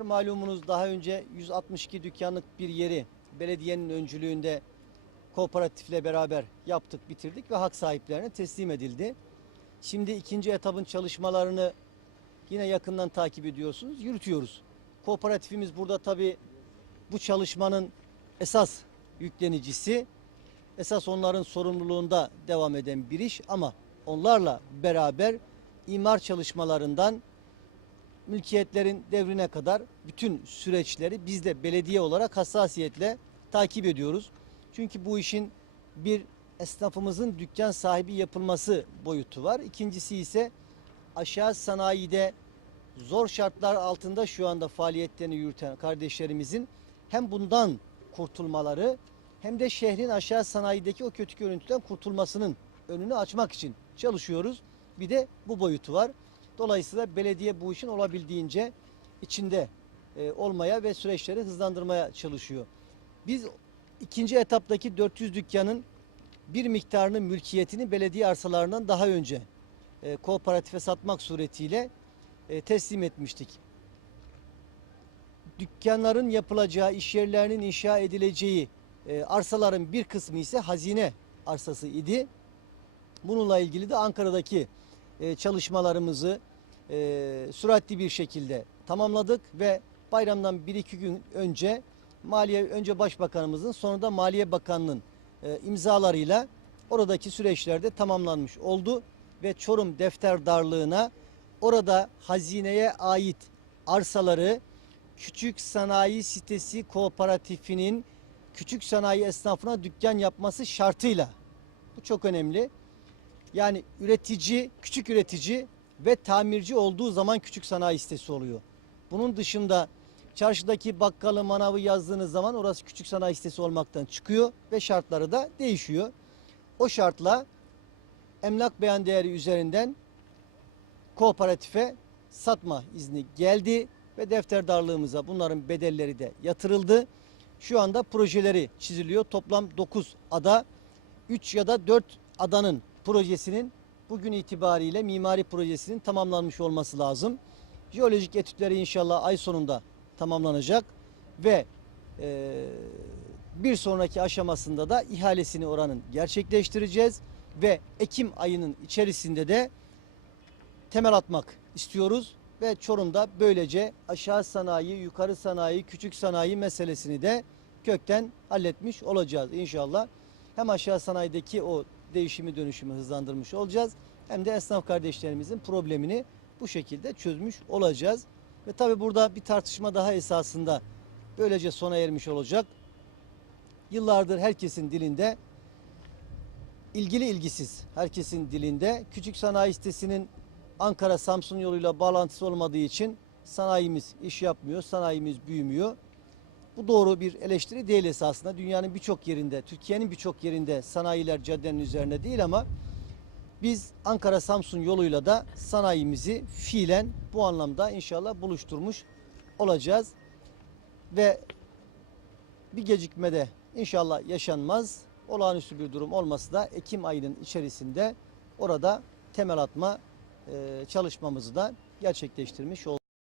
Malumunuz daha önce 162 dükkanlık bir yeri belediyenin öncülüğünde kooperatifle beraber yaptık, bitirdik ve hak sahiplerine teslim edildi. Şimdi ikinci etapın çalışmalarını yine yakından takip ediyorsunuz, yürütüyoruz. Kooperatifimiz burada tabii bu çalışmanın esas yüklenicisi, esas onların sorumluluğunda devam eden bir iş ama onlarla beraber imar çalışmalarından mülkiyetlerin devrine kadar bütün süreçleri biz de belediye olarak hassasiyetle takip ediyoruz. Çünkü bu işin bir esnafımızın dükkan sahibi yapılması boyutu var. İkincisi ise aşağı sanayide zor şartlar altında şu anda faaliyetlerini yürüten kardeşlerimizin hem bundan kurtulmaları hem de şehrin aşağı sanayideki o kötü görüntüden kurtulmasının önünü açmak için çalışıyoruz. Bir de bu boyutu var. Dolayısıyla belediye bu işin olabildiğince içinde e, olmaya ve süreçleri hızlandırmaya çalışıyor. Biz ikinci etaptaki 400 dükkanın bir miktarının mülkiyetini belediye arsalarından daha önce e, kooperatife satmak suretiyle e, teslim etmiştik. Dükkanların yapılacağı, iş yerlerinin inşa edileceği e, arsaların bir kısmı ise hazine arsası idi. Bununla ilgili de Ankara'daki e, çalışmalarımızı e, süratli bir şekilde tamamladık ve bayramdan 1-2 gün önce Maliye önce Başbakanımızın sonra da Maliye Bakanı'nın e, imzalarıyla oradaki süreçlerde tamamlanmış oldu ve Çorum Defterdarlığı'na orada hazineye ait arsaları Küçük Sanayi Sitesi Kooperatifinin küçük sanayi esnafına dükkan yapması şartıyla bu çok önemli. Yani üretici, küçük üretici ve tamirci olduğu zaman küçük sanayi sitesi oluyor. Bunun dışında çarşıdaki bakkalı manavı yazdığınız zaman orası küçük sanayi sitesi olmaktan çıkıyor ve şartları da değişiyor. O şartla emlak beyan değeri üzerinden kooperatife satma izni geldi ve defterdarlığımıza bunların bedelleri de yatırıldı. Şu anda projeleri çiziliyor. Toplam 9 ada, 3 ya da 4 adanın projesinin bugün itibariyle mimari projesinin tamamlanmış olması lazım. Jeolojik etütleri inşallah ay sonunda tamamlanacak ve e, bir sonraki aşamasında da ihalesini oranın gerçekleştireceğiz ve Ekim ayının içerisinde de temel atmak istiyoruz ve Çorum'da böylece aşağı sanayi, yukarı sanayi, küçük sanayi meselesini de kökten halletmiş olacağız inşallah. Hem aşağı sanayideki o değişimi dönüşümü hızlandırmış olacağız hem de esnaf kardeşlerimizin problemini bu şekilde çözmüş olacağız. Ve tabi burada bir tartışma daha esasında böylece sona ermiş olacak. Yıllardır herkesin dilinde ilgili ilgisiz herkesin dilinde küçük sanayi sitesinin Ankara Samsun yoluyla bağlantısı olmadığı için sanayimiz iş yapmıyor, sanayimiz büyümüyor. Bu doğru bir eleştiri değil esasında. Dünyanın birçok yerinde, Türkiye'nin birçok yerinde sanayiler caddenin üzerine değil ama biz Ankara Samsun yoluyla da sanayimizi fiilen bu anlamda inşallah buluşturmuş olacağız. Ve bir gecikmede inşallah yaşanmaz. Olağanüstü bir durum olması da Ekim ayının içerisinde orada temel atma e, çalışmamızı da gerçekleştirmiş olduk.